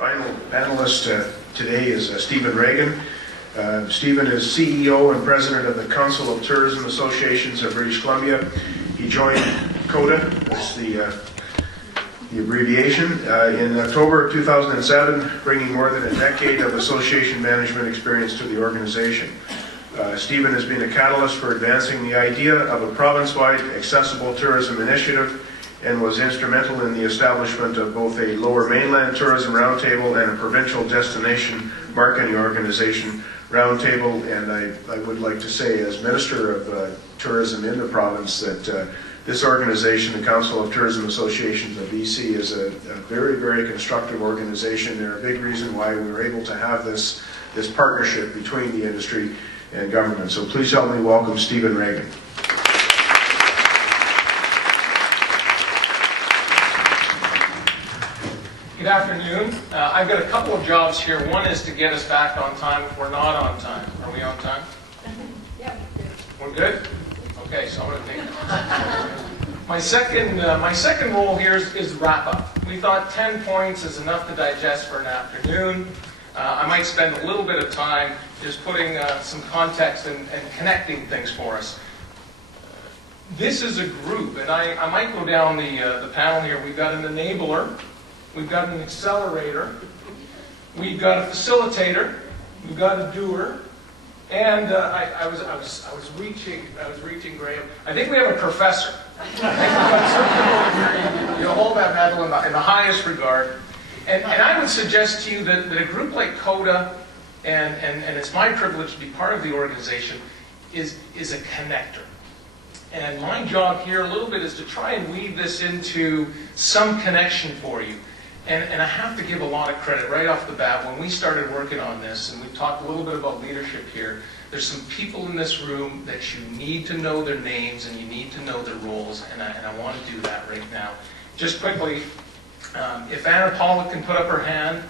final panelist today is Stephen Regan. Stephen is CEO and President of the Council of Tourism Associations of British Columbia. He joined COTA, that's the abbreviation, in October of 2007, bringing more than a decade of association management experience to the organization. Stephen has been a catalyst for advancing the idea of a province-wide accessible tourism initiative and was instrumental in the establishment of both a Lower Mainland Tourism Roundtable and a provincial destination marketing organization roundtable. And I would like to say, as Minister of Tourism in the province, that this organization, the Council of Tourism Associations of BC, is a very, very constructive organization. They're a big reason why we were able to have this partnership between the industry and government. So please help me welcome Stephen Regan. Good afternoon. I've got a couple of jobs here. One is to get us back on time if we're not on time. Are we on time? Yeah. We're good? Okay, so I'm going to take my second role here is wrap up. We thought 10 points is enough to digest for an afternoon. I might spend a little bit of time just putting some context and connecting things for us. This is a group, and I might go down the panel here. We've got an enabler, we've got an accelerator, we've got a facilitator, we've got a doer, and I was reaching Graham. I think we have a professor. I think we've got something you hold that medal in the highest regard. And I would suggest to you that a group like COTA, and it's my privilege to be part of the organization, is a connector. And my job here a little bit is to try and weave this into some connection for you. And I have to give a lot of credit right off the bat. When we started working on this, and we've talked a little bit about leadership here, there's some people in this room that you need to know their names and you need to know their roles, and I want to do that right now. Just quickly, if Anna Pollock can put up her hand,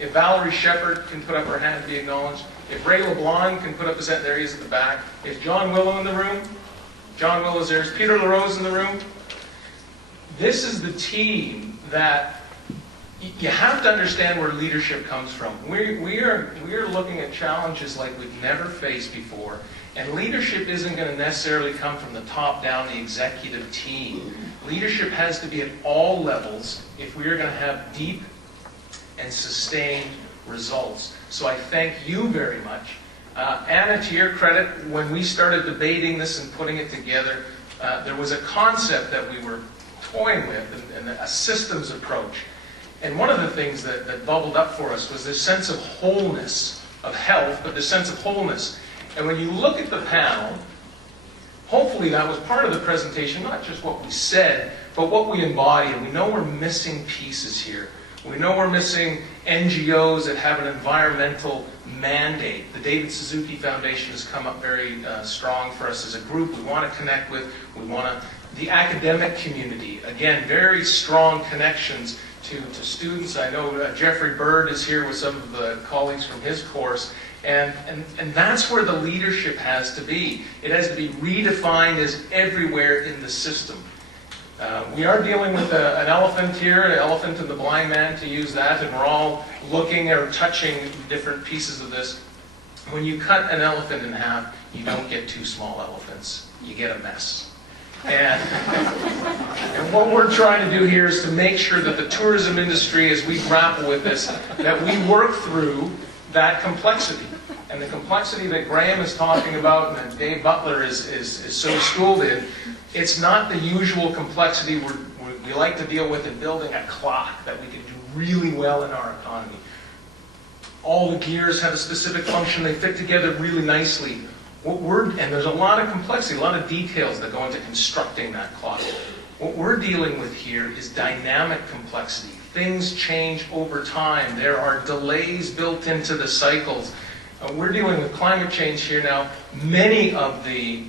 if Valerie Shepard can put up her hand to be acknowledged, if Ray LeBlanc can put up his hand, there he is at the back, if John Willow in the room, John Willow's there, is Peter LaRose in the room? This is the team that you have to understand where leadership comes from. We are looking at challenges like we've never faced before, and leadership isn't going to necessarily come from the top down, the executive team. Leadership has to be at all levels if we are going to have deep and sustained results. So I thank you very much. Anna, to your credit, when we started debating this and putting it together, there was a concept that we were toying with, and a systems approach. And one of the things that bubbled up for us was this sense of wholeness, of health, but this sense of wholeness. And when you look at the panel, hopefully that was part of the presentation, not just what we said, but what we embody. And we know we're missing pieces here. We know we're missing NGOs that have an environmental mandate. The David Suzuki Foundation has come up very strong for us as a group. We want to connect with, the academic community. Again, very strong connections to students. I know Jeffrey Bird is here with some of the colleagues from his course. And that's where the leadership has to be. It has to be redefined as everywhere in the system. We are dealing with an elephant here, an elephant and the blind man, to use that, and we're all looking or touching different pieces of this. When you cut an elephant in half, you don't get two small elephants. You get a mess. And what we're trying to do here is to make sure that the tourism industry, as we grapple with this, that we work through that complexity. And the complexity that Graham is talking about and that Dave Butler is so schooled in, it's not the usual complexity we like to deal with in building a clock that we can do really well in our economy. All the gears have a specific function, they fit together really nicely. And there's a lot of complexity, a lot of details that go into constructing that clock. What we're dealing with here is dynamic complexity. Things change over time. There are delays built into the cycles. We're dealing with climate change here now. Many of the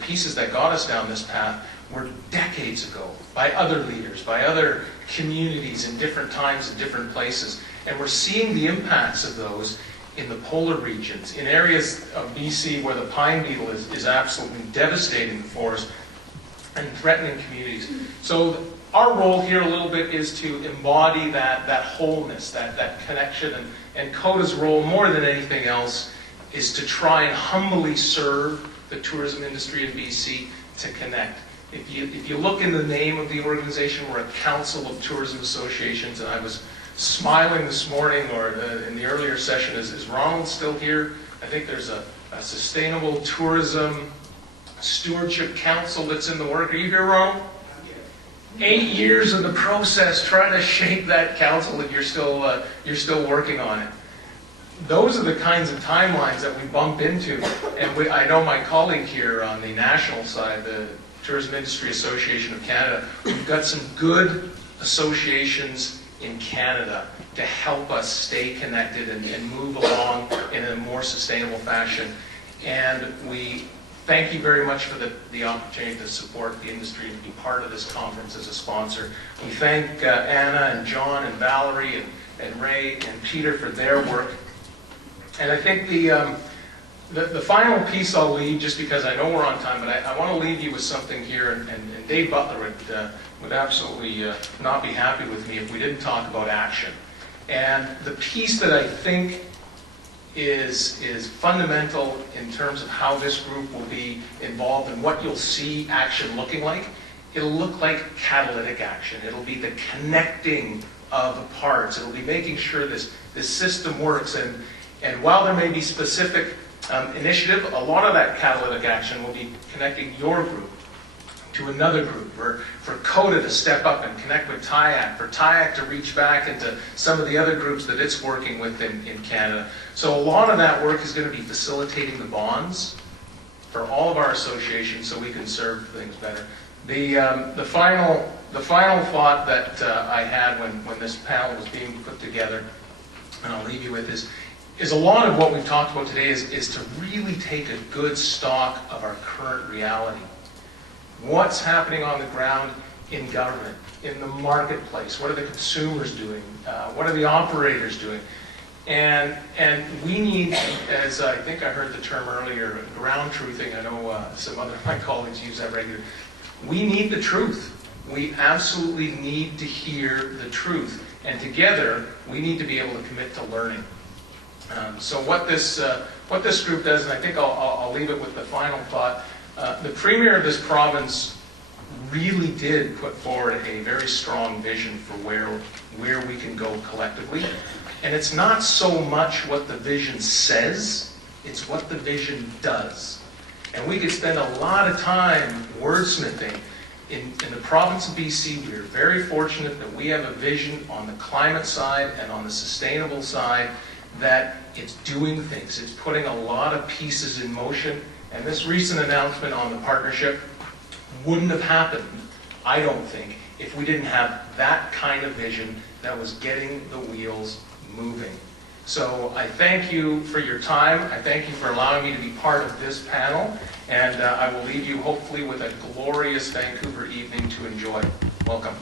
pieces that got us down this path were decades ago by other leaders, by other communities in different times and different places. And we're seeing the impacts of those in the polar regions, in areas of BC where the pine beetle is absolutely devastating the forest and threatening communities. So our role here a little bit is to embody that wholeness, that connection, and CODA's role more than anything else is to try and humbly serve the tourism industry in BC to connect. If you look in the name of the organization, we're a Council of Tourism Associations, and I was smiling this morning, or in the earlier session, is Ronald still here? I think there's a Sustainable Tourism Stewardship Council that's in the work. Are you here, Ronald? 8 years in the process trying to shape that council, and you're still working on it. Those are the kinds of timelines that we bump into, and I know my colleague here on the national side, the Tourism Industry Association of Canada, we've got some good associations in Canada to help us stay connected and move along in a more sustainable fashion. And we thank you very much for the opportunity to support the industry and be part of this conference as a sponsor. We thank Anna and John and Valerie and Ray and Peter for their work. And I think the final piece I'll leave, just because I know we're on time, but I want to leave you with something here, and Dave Butler would absolutely not be happy with me if we didn't talk about action. And the piece that I think is fundamental in terms of how this group will be involved and what you'll see action looking like, it'll look like catalytic action. It'll be the connecting of the parts. It'll be making sure this system works. And while there may be specific initiative, a lot of that catalytic action will be connecting your group to another group, or for CODA to step up and connect with TIAC, for TIAC to reach back into some of the other groups that it's working with in Canada. So a lot of that work is going to be facilitating the bonds for all of our associations so we can serve things better. The final thought that I had when this panel was being put together, and I'll leave you with, is a lot of what we've talked about today is to really take a good stock of our current reality. What's happening on the ground in government, in the marketplace? What are the consumers doing? What are the operators doing? And we need, as I think I heard the term earlier, ground truthing. I know some other of my colleagues use that regularly. We need the truth. We absolutely need to hear the truth. And together, we need to be able to commit to learning. So what this group does, and I think I'll leave it with the final thought, the Premier of this province really did put forward a very strong vision for where we can go collectively. And it's not so much what the vision says, it's what the vision does. And we could spend a lot of time wordsmithing. In the province of BC, we are very fortunate that we have a vision on the climate side and on the sustainable side that it's doing things. It's putting a lot of pieces in motion. And this recent announcement on the partnership wouldn't have happened, I don't think, if we didn't have that kind of vision that was getting the wheels moving. So I thank you for your time. I thank you for allowing me to be part of this panel. And I will leave you hopefully with a glorious Vancouver evening to enjoy. Welcome.